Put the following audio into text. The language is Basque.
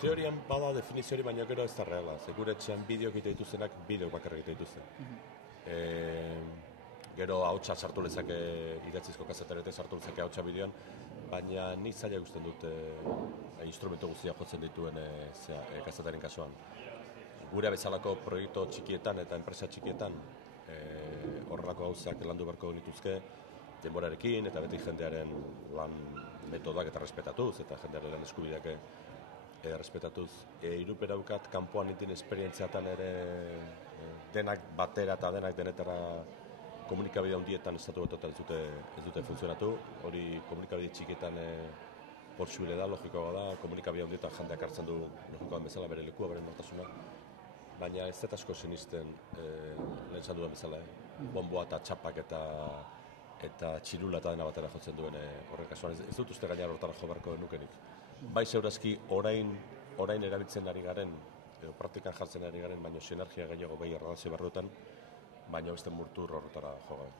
Teorian bada definizio hori, baina gero ez da reala. Gure etxean bideo egite dituztenak, bideo bakarrik egite dituzte. Gero hautsa sartu lezake, idatzizko kazetarete sartu lezake hautsa bideoan, baina ni zaila ikusten dut instrumento guztia jotzen dituen kazetaren kasuan. Gure bezalako proiektu txikietan eta enpresa txikietan horrelako gauzak landu beharko dituzke denborarekin eta beti jendearen lan metodak eta respetatuz eta jendearen lan eskubideak respetatuz. Iruperaukat kanpoan nintin esperientziatan ere denak batera eta denak denetara komunikabide handietan estatu batotan ez dute funtzionatu. Hori komunikabide txikietan posible da, logikoa da, komunikabide handietan jendeak hartzen du logikoan bezala bere lekua, bere nortasuna. Baina ez dut asko sinisten lehen esan dudan bezala. Bonboa eta txapak eta txirula eta dena batera jotzen duen horrek kasuan. Ez dut uste gainean hortara jo beharko nukenik. Bai segurazki orain erabiltzen ari garen, praktikan jartzen ari garen, baina sinergia gehiago behi erradazio barruetan, baina beste murtur horretara jo gabe.